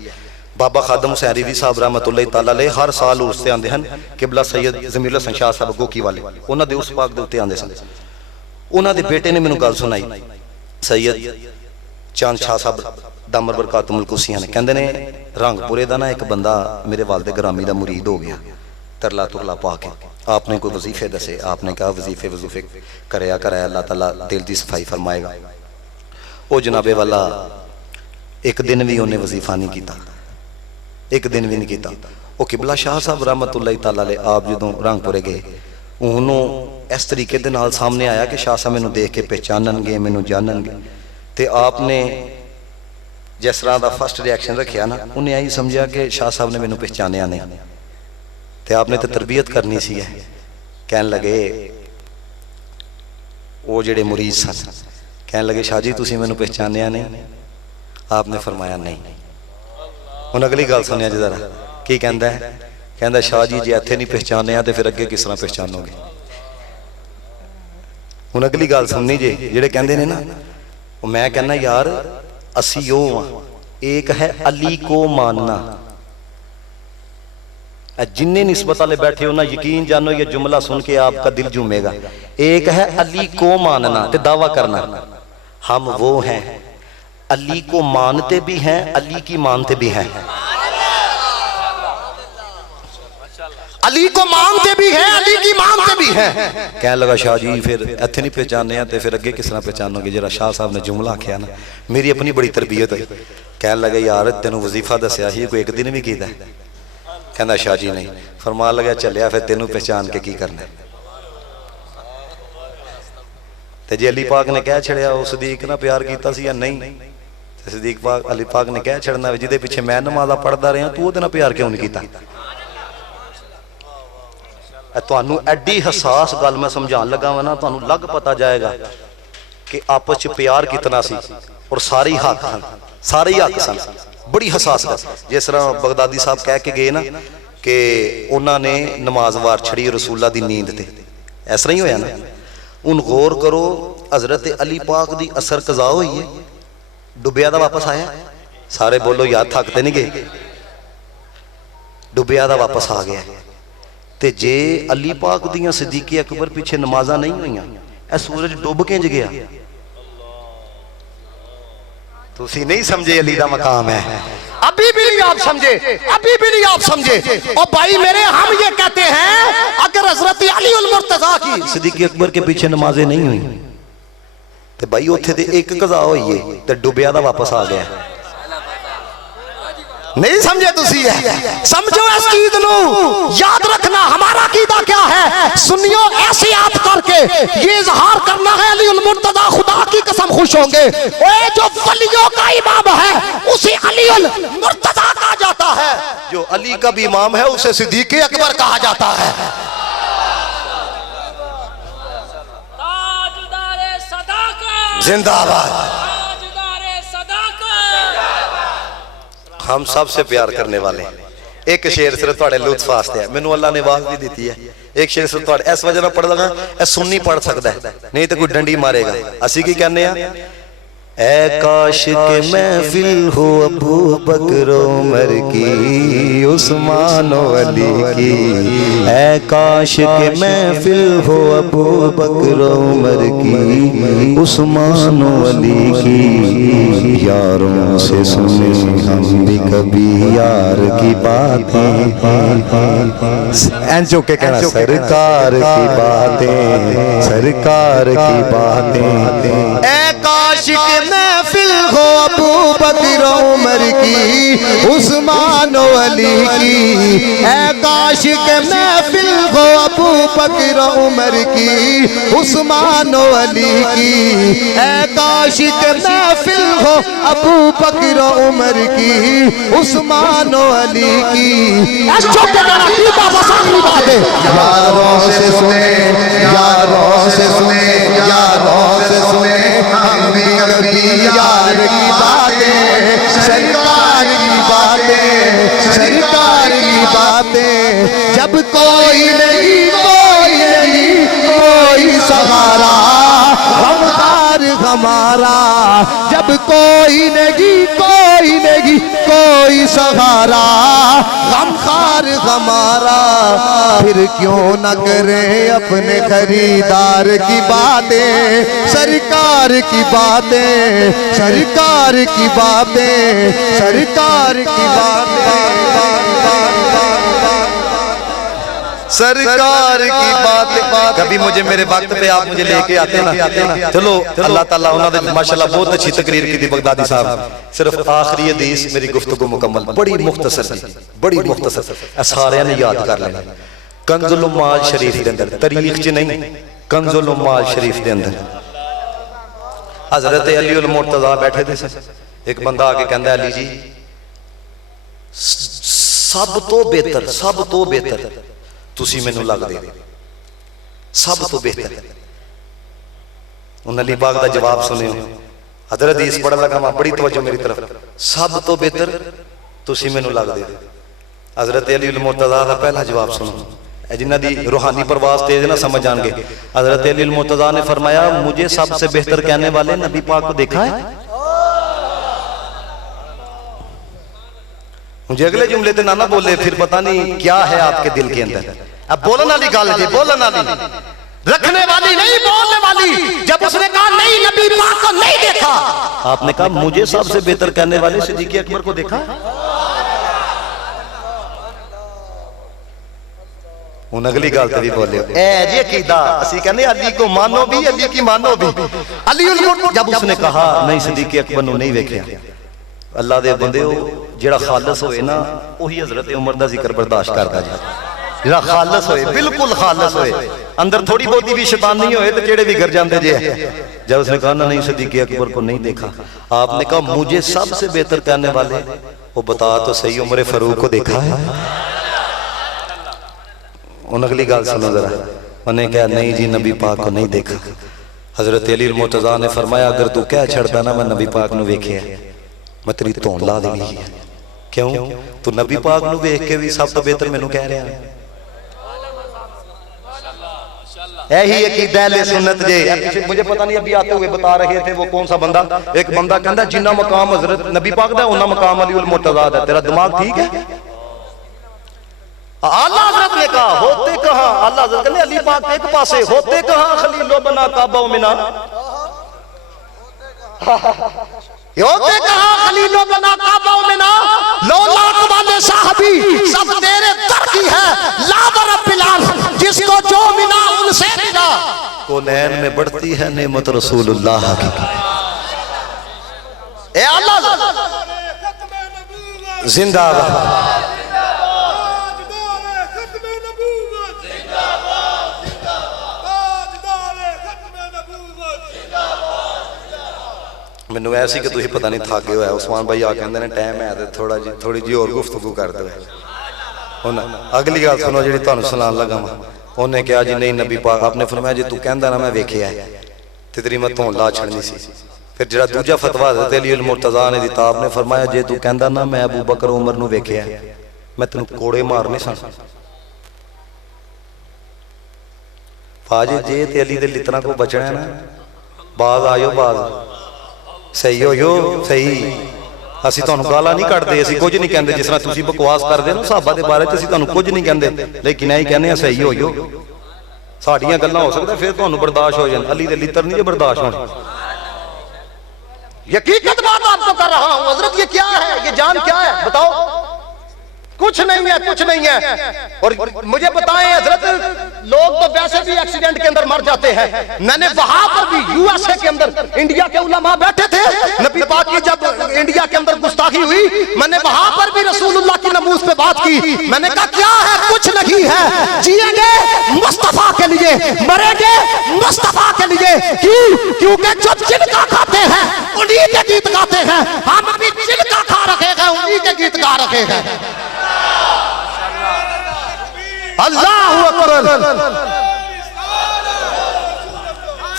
बाबा खादम हुसैन रिज़वी साहब रहमतुल्लाह तआला अलैह हर साल उर्स ते आंदे हन किबला सैयद जमील हसन शाह साहब गोकी वाले उन्हां दे उस पाक दे उत्ते आंदे सन। उन्हां दे बेटे ने मैनूं गल सुनाई सैयद चांद शाह साहब दामर बरकातुल कुसियां ने कहंदे ने रंगपुरे दा ना एक बंदा मेरे वालिद ग्रामी दा मुरीद हो गया तरला तुरला पा के आपने कोई वजीफे दसे आपने कहा वजीफे कराया अल्लाह ताला दिल की सफाई फरमाएगा। वो जनाबे वाला एक दिन भी उन्हें वजीफा नहीं किया एक दिन भी नहीं किया। वो किबला शाह साहब रहमतुल्लाह तआला अलैह आप जो रंगपुरे गए उन्होंने इस तरीके दे नाल सामने आया कि शाह साहब मैनू देख के पहचाननगे मैनू जाननगे ते आपने जिस तरह का फर्स्ट रिएक्शन रखा ना उन्हें यही समझा कि शाह साहब ने मैनू पहचानिया नहीं ते आपने तो तरबियत करनी सी है। कहन लगे वो जेड़े मुरीद सन कहन लगे शाह जी तुसीं मैनू पहचानिया नहीं आपने फरमाया नहीं। हुण अगली गल सुनिया जी जरा की कहंदा है कहंदा शाह जी जे इत्थे नहीं पहचानिया तो फिर अगे किस तरह पहचानोगे। हुण अगली गल सुननी जे जेड़े कहंदे ने ना मैं कहना यार असी ओ एक है अली को मानना जिन्ने निस्बत वाले बैठे हो ना यकीन जानो ये जुमला सुन के आपका दिल झूमेगा। एक है अली को मानना ते दावा करना हम वो हैं अली को मानते भी हैं अली की मानते भी हैं अली को मानते भी हैं अली की मानते भी हैं। कह लगा शाह जी फिर इत्थे नहीं पहचाने तो फिर अगे किस तरह पहचानोगे। जरा शाह साहब ने जुमला आख्या ना मेरी अपनी बड़ी तरबियत है। कह लगे यार तेन वजीफा दसिया ही कोई एक दिन भी कीता कहना शाह जी नहीं फरमा लगा चलिया फिर तेनू पहचान के की करना ते जे अली पाक ने कह छड़िया उस सदीक ना प्यार कीता सी या नहीं सदीक पाक अली पाक ने कह छड़ना जिदे पिछे मैं नमाज़ा पढ़दा रहा तू ओहदे नाल प्यार क्यों नहीं कीता। तुहानू एडी हसास गल मैं समझान लगा वा ना तुहानू लग पता जाएगा कि आपस च प्यार कितना सी और सारे हक सन बड़ी हसास गल। जिस तरह बगदादी साहब कह के गए ना कि उन्होंने नमाज वार छड़ी रसूला दी नींद ते इस तरह ही होया ना। उन गौर करो हजरत अली पाक दी असर कज़ा हुई है डुबिया दा वापस आया सारे बोलो यार थकते नहीं गए डुबिया दा वापस आ गया। ते जे अली पाक दियां सिद्दीक़े अकबर पीछे नमाजा नहीं हुई सूरज डुब के गया। तुसी नहीं समझे अली दा मकाम है अभी भी नहीं आप समझे अभी भी नहीं आप समझे। और भाई मेरे हम ये कहते हैं अगर हजरत अली उल मुर्तज़ा की सिद्दीक़े अकबर के पीछे नमाजें नहीं हुई तो भाई उत्थे ते एक कज़ा हुई है तो डुबिया दा वापस आ गया। नहीं समझे तुसी है समझो इस चीज नु याद रखना हमारा कीदा क्या है सुनियो ऐसे याद करके ये इजहार करना है अली उल मुर्तज़ा खुदा की कसम खुश होंगे। ओए जो वलियों का इमाम है उसे अली उल मुर्तज़ा कहा जाता है जो अली का भी इमाम है उसे सिद्दीक़े अकबर कहा जाता है। ताजदारे सदाकत जिंदाबाद हम सबसे प्यार करने वाले। एक शेर सिर्फ थोड़े लुत्फ वास्ते है मैनू अल्लाह ने आवाज भी दी है एक शेर सिर्फ थोड़े इस वजह पढ़ लगा सुन्नी पढ़ सकता है नहीं तो कोई डंडी मारेगा। असी की कहने ऐ काश के महफिल हो अबू बकर उमर की उस्मान अली की ऐ काश के महफिल हो अबू बकर उमर की उस्मान अली की यारों से सुने हम भी कभी यार की बातें एंजो के कहना सरकार की बातें ऐ काश के महफिल हो अबू बकर उमर की उस्मान अली की ऐ काश के महफिल हो अबू बकर उमर की, उस्मान व अली की। ऐ काश के महफिल हो अबू बकर उमर की, उस्मान व अली की। यारों से सुने, यारों से सुने, यारों से सुने हम भी कभी यार की बातें, सरकार की बातें, सरकार की बातें। जब कोई नहीं, कोई नहीं, कोई सहारा गमखार हमारा। जब कोई नहीं, कोई नहीं, कोई सहारा गमखार हमारा। फिर क्यों न करें अपने खरीदार की बातें, सरकार की बातें, सरकार की बातें, सरकार की बातें, सरकार की बात। कभी मुझे मेरे वक्त पे आप मुझे लेके आते ना, चलो अल्लाह ताला उन्होंने माशाल्लाह बहुत अच्छी तकरीर की थी बगदादी साहब। सिर्फ आखिरी हदीस मेरी गुफ्तगू मुकम्मल, बड़ी मुख्तसर थी, बड़ी मुख्तसर, सारे ने याद कर लेना। कंजुल उम्माल शरीफ के अंदर, तारीख च नहीं, कंजुल उम्माल शरीफ के अंदर हजरत अली उल मुर्तजा बैठे थे। एक बंदा आके कहता अली जी सब तो बेहतर, सब तो बेहतर तुसी मैनू लगदे, सब तो बेहतर। उन अली पाक दा जवाब सुनियो, हजरत हदीस पढ़ लगा मैं, बड़ी तवज्जो मेरी तरफ। सब तो बेहतर तुसी मैनू लगदे। हजरत अली उल मुर्तजा दा पहला जवाब सुनो, जिन्हां दी रूहानी परवास तेज ना समझ जाएंगे। हजरत अली उल मुर्तजा ने फरमाया मुझे सबसे बेहतर कहने वाले नबी पाक को देखा है। मुझे अगले जुमले ते ना बोले, फिर पता नहीं क्या है आपके दिल के अंदर। अब बोलन वाली गल जी, बोलन वाली, रखने वाली नहीं, बोलने वाली। जब उसने कहा नहीं नबी पाक को नहीं देखा, आपने कहा मुझे सबसे बेहतर कहने वाले सिद्दीक़ अकबर को देखा। उन अगली गल भी बोले ए जी अकीदा असि कहने अली को मानो भी, अली की मानो भी। अली जब उसने कहा नहीं सिद्दीक़ अकबर नूं नहीं वेखिया, अल्लाह दे बंदे जेड़ा खालस होए ना वही हजरत उमर दा जिक्र बर्दाश्त करदा जी। जेड़ा खालस होए, बिल्कुल खालस होए, अंदर थोड़ी बहुती भी शैतानी होए तो जेड़े भी गिर जाते जे। जब उसने कहा ना नहीं सिद्दीक़ अकबर को नहीं देखा, आपने कहा मुझे सबसे बेहतर कहने वाले वो बता तो सही उमर फारूक को देखा है। उन अगली गल सुनो जरा, उन्हें कहा नहीं जी नबी पाक को नहीं देखा। हजरत अली मुर्तजा ने फरमाया अगर तू कह छड़दा ना मैं नबी पाक नूं वेखिया मैं तेरी धौन ला देनी है। क्यों? तू नबी पाक नूं वेख के भी सब तो बेहतर मैनू कह रहा है। यही अकीदा अहले सुन्नत जे। मुझे पता नहीं अभी आते हुए बता रहे थे वो कौन सा बंदा, एक बंदा कहता जिन्ना मकाम हजरत नबी पाक दा उन्ना मकाम अली उल मुर्तजा दा। तेरा दिमाग ठीक है? आला हजरत ने कहा होते कहां, आला हजरत कहते अली पाक एक पासे होते कहां खलीलो बना काबा मिना, होते कहां खलीलो बना काबा मिना। लौलाक वाले साहबी सब तेरे दर की है, लाबर बिलाल जिसको जो मिला उनसे मिला। कौनैन में बढ़ती है नेमत रसूलुल्लाह की। ए अल्लाह जिंदाबाद। मैनू ऐसी कि तुम पता नहीं थक गए हो। उस्मान भाई आ कहते हैं टाइम है तो थोड़ी जी और गुफ्तगू कर दो। अगली गल सुनो जी तुहानू सुनान लगा मैं। उन्हें कहा जी नहीं नबी पाक, आपने फरमाया जी तू कहंदा ना मैं वेखिया ते तेरी मैं धौन ला छड़नी सी। फिर जो दूजा फतवा हज़रत अली उल मुर्तज़ा ने दिता, आपने फरमाया जे तू कहंदा ना मैं अबू बकर उमर नूं वेखिया मैं तेनू कोड़े मारने सन। फाजे जे ते अली दे लितना को बचना है ना, बाज आयो बाज सही हो यो सही। असी तुहानू गाला नहीं कटदे, असी कुछ नहीं कहते। जिस तरह तुसीं बकवास करदे हो सहाबा दे बारे च असी तुहानू कुछ नहीं कहते, लेकिन यही कहने सही हो यो। साडियां गल्लां हो सकदा फिर तुहानू बर्दाश्त हो जाए, अली दे लितर नहीं बर्दाश्त होने। हकीकत बात आपको कर रहा हूं हजरत। ये क्या है, ये जान क्या है बताओ? कुछ नहीं है, कुछ नहीं है। और मुझे बताएं हजरत, लोग तो वैसे भी एक्सीडेंट के अंदर मर जाते हैं। मैंने वहां पर भी यूएसए के अंदर इंडिया के उलमा बैठे थे, नबी पाक की जब इंडिया के अंदर गुस्ताखी हुई, मैंने वहां पर भी रसूलुल्लाह की नमूज पे बात की। मैंने कहा क्या है, कुछ नहीं है, जिएंगे मुस्तफा के लिए, मरेंगे मुस्तफा के लिए। क्यों? क्योंकि जो जिनका खाते हैं उन्हीं के गीत गाते हैं। हम भी जिनका खा रखे हैं उन्हीं के गीत गा रखे हैं। अल्लाहु अकबर।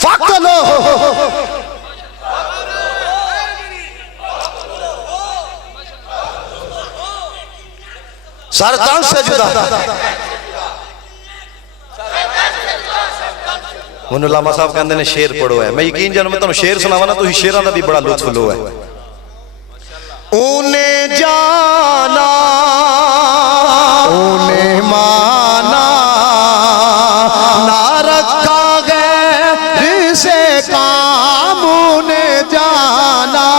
फकलो सरतान से जुदा मुन्नू लामा साहब कहते ने शेर पढ़ो है। मैं यकीन जान मैं तुहानू शेर सुनावा ना, तुम शेरां दा भी बड़ा लुत्फ लो है। ऊने जाना ऊने माना, ना रखा गैर से काम। ऊने जाना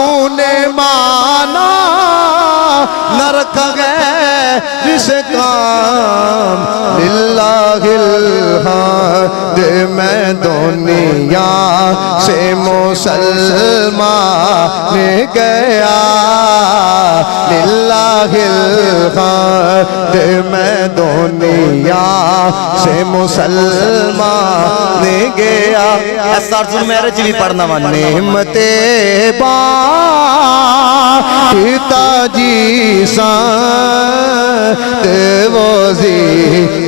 ऊने माना, ना रखा गैर से काम। लिल्लाहिल हाद मैं दुनिया से मुसलमान गया। लिल्लाहिल हाद मैं दुनिया से मुसलमान गया। ऐसा मैरिज भी पढ़ना वा। नेमते बा पिताजी सा देवोजी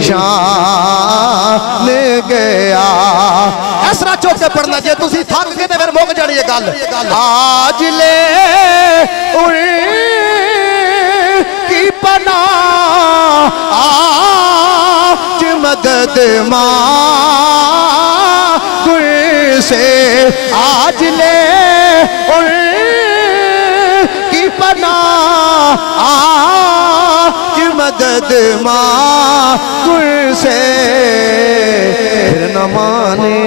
शान गया। ऐसा चौके पढ़ना जे तुसी थक के ते फिर मुक जानी है गल। आज ले की पना आज मदद मांग से। आज ले की पना आज मदद मांग से। फिर न माने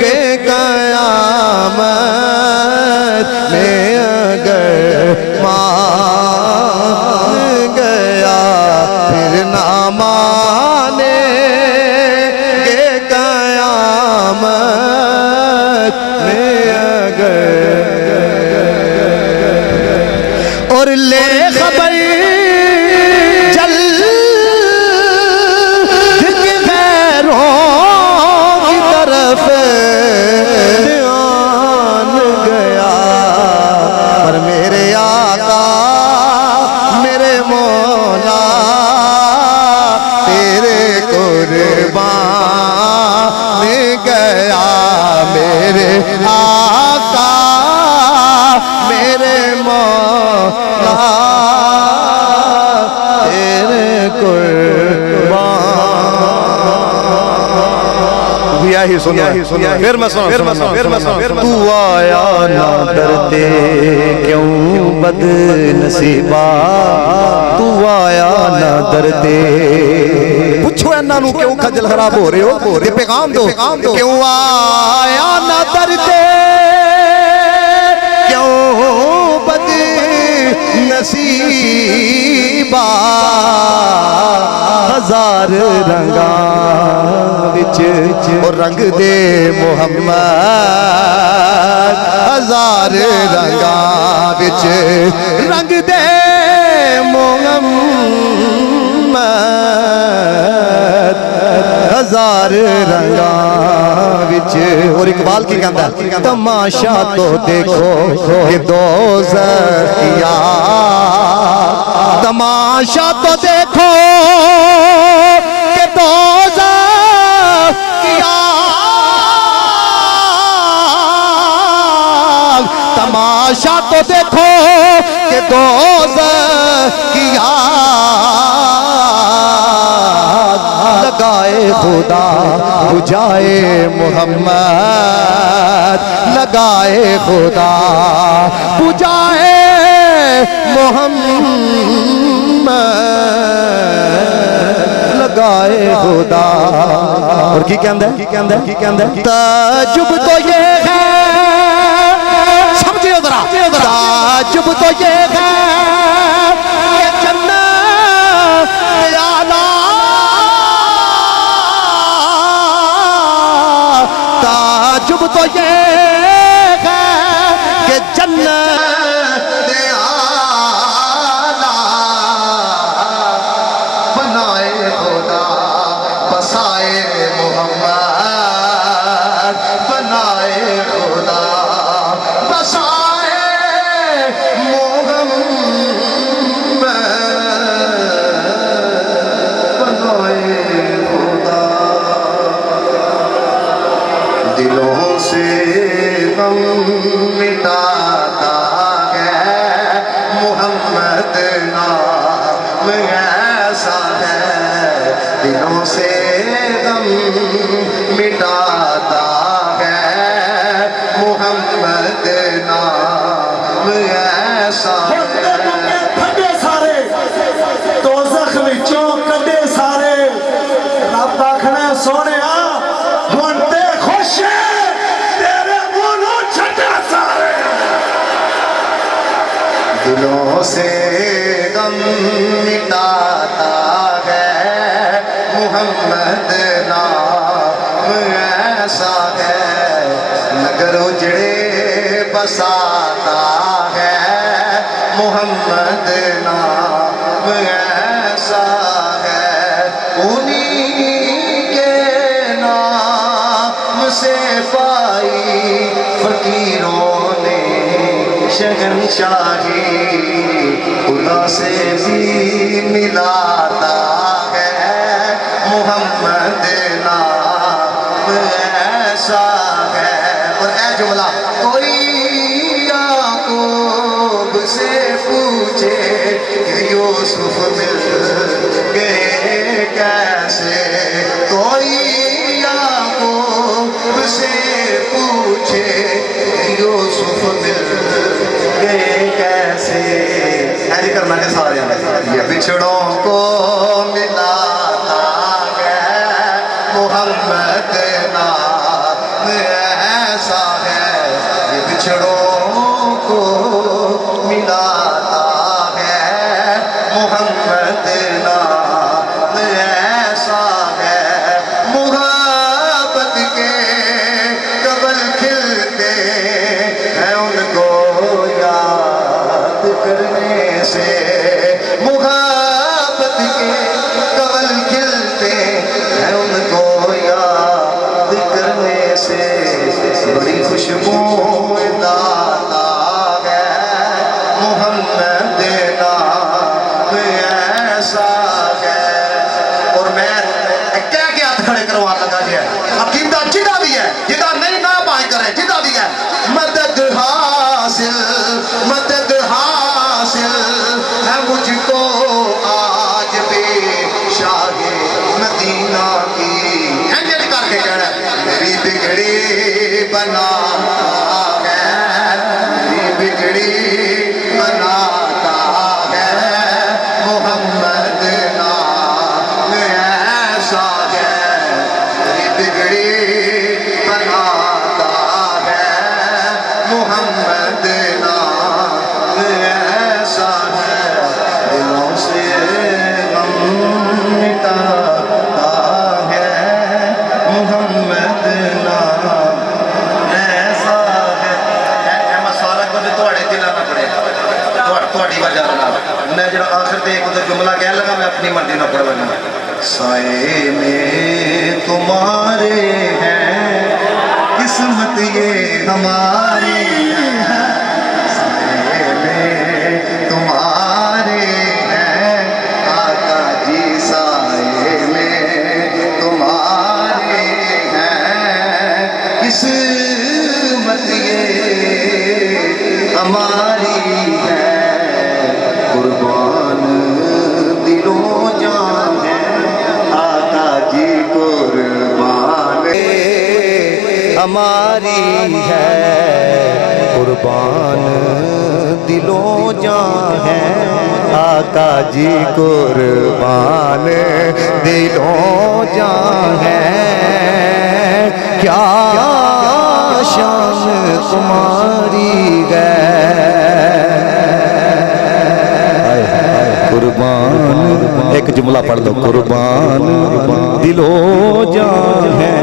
गे कयामत में अगर मान गया। फिर न माने गे कयामत में अगर। और ले खबर जल ही सुना फिर मैं सुना तू आया ना डरते क्यों बदनसीबा। तू आया ना डरते। पूछो इन्हां नूं क्यों खजल खराब हो रहे हो, ते पैगाम दो। क्यों आया ना डरते क्यों बदनसीबा। हजार रंगा विच और रंग दे मुहम्मद। हजार रंगा विच रंग दे मुहम्मद। हजार रंगा विच। और इकबाल की कहता है तमाशा तो देखो कि दोज़खिया। तमाशा तो देखो कि दोज़खिया। तमाशा तो देखो कि दोज़खिया। लगाए खुदा बुझाए मोहम्मद। लगाए खुदा बुझाए मोहम्मद। लगाए खुदा। और की कहंदा ताजुब तो ये है, समझियो जरा, ताजुब तो ये है ख्वाब तो ये है कि जन्नत आला बनाए खुदा बसाए मोहम्मद बनाए खुदा बसाए मोहम्मद बनाए खुदा दिलों से गम मिटाता है मोहम्मद नाम ऐसा है दिलों से गम मिटाता है मोहम्मद नाम ऐसा है फटे सारे दोज़ख विचों कटे सारे रब आखना सोने हुण ते खुश है तेरे मुंहों छटे सारे दिलों से गम मिटाता है मोहम्मद नाम ऐसा है नगर उजड़े बसाता है मोहम्मद नाम ऐसा है उन्हीं के नाम से पाई फकीरों ने शहंशाही खुदा से भी मिलाता है मोहम्मद नाम ऐसा है और ऐ जुमला कोई याकूब से पूछे कि यूसुफ मिल गए कैसे कोई याकूब से पूछे कि यूसुफ मिल गए कैसे ऐसे करना है सारे ये बिछड़ों को मिलाता है मोहम्मद नाम ऐसा है ये बिछड़ों को मिलाता है मोहम्मद नाम ऐसा है मुहब्बत के कबल खिलते हैं उनको याद करने से मुहब्बत के कबल खिलते हैं उनको याद करने से बड़ी खुशबू लाता है मोहम्मद नाम ऐसा है और मैं क्या क्या हाथ खड़े करवा लगा जी अकीदा जिदा भी है जिदा नहीं ना पाए करे जिदा भी है मदद हासिल है मुझको आज भी शाहे मदीना की एंजल करके कहना मेरी बिगड़ी बनाता है मेरी बिगड़ी बनाता है मोहम्मद नाम ऐसा है मेरी बिगड़ी बनाता है मोहम्मद नाम ऐसा है दिलों से गम मिटाता है मोहम्मद नाम ऐसा है मैं सारा कुछ थोड़े दिल ना पड़े थोड़ी वजह मैं जो आखिर ते एक जुमला कह लगा मैं अपनी मर्जी ना पढ़ लगा साए में तुम्हारे हैं किस्मत ये हमारी है साए में तुम्हारे हैं आका जी साए में तुम्हारे हैं किस्मत ये हमारी है कुर्बान दिलों जान है आका जी कुर्बान हमारी है कुर्बान दिलों जान है आका जी कुर्बान दिलों जान है क्या शान तुम्हारी है कुर्बान एक जुमला पढ़ लो कुर्बान दिलो जान है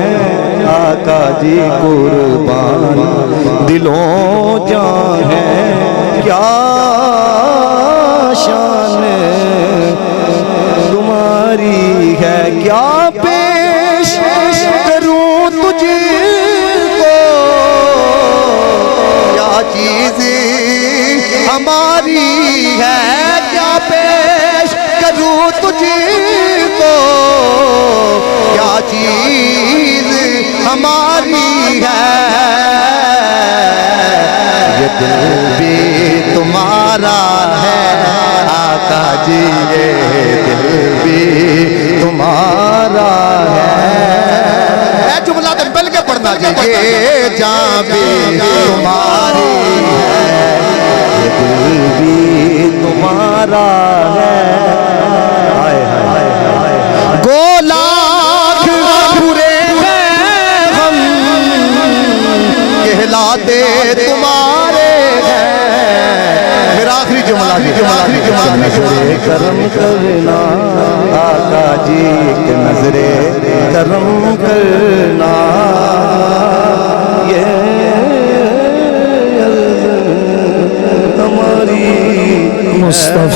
आका जी कुर्बान दिलों जान है क्या शान तुम्हारी है क्या पेश करूं तुझको क्या चीज हमारी है क्या पेश करूं तुझको क्या चीज हमारी है ये दिल भी तुम्हारा है आका जी ये दिल भी तुम्हारा है जुमला तो मिल के पढ़ना जी ये जान भी तुम्हारी है ये दिल भी तुम्हारा है हाय हाय हाय गोला पूरे हम कहलाते तुम्हारे हैं मेरा आखिरी जुमला नजरे करम करना आका जी के नजरे करम करना ये हमारी मुस्तफा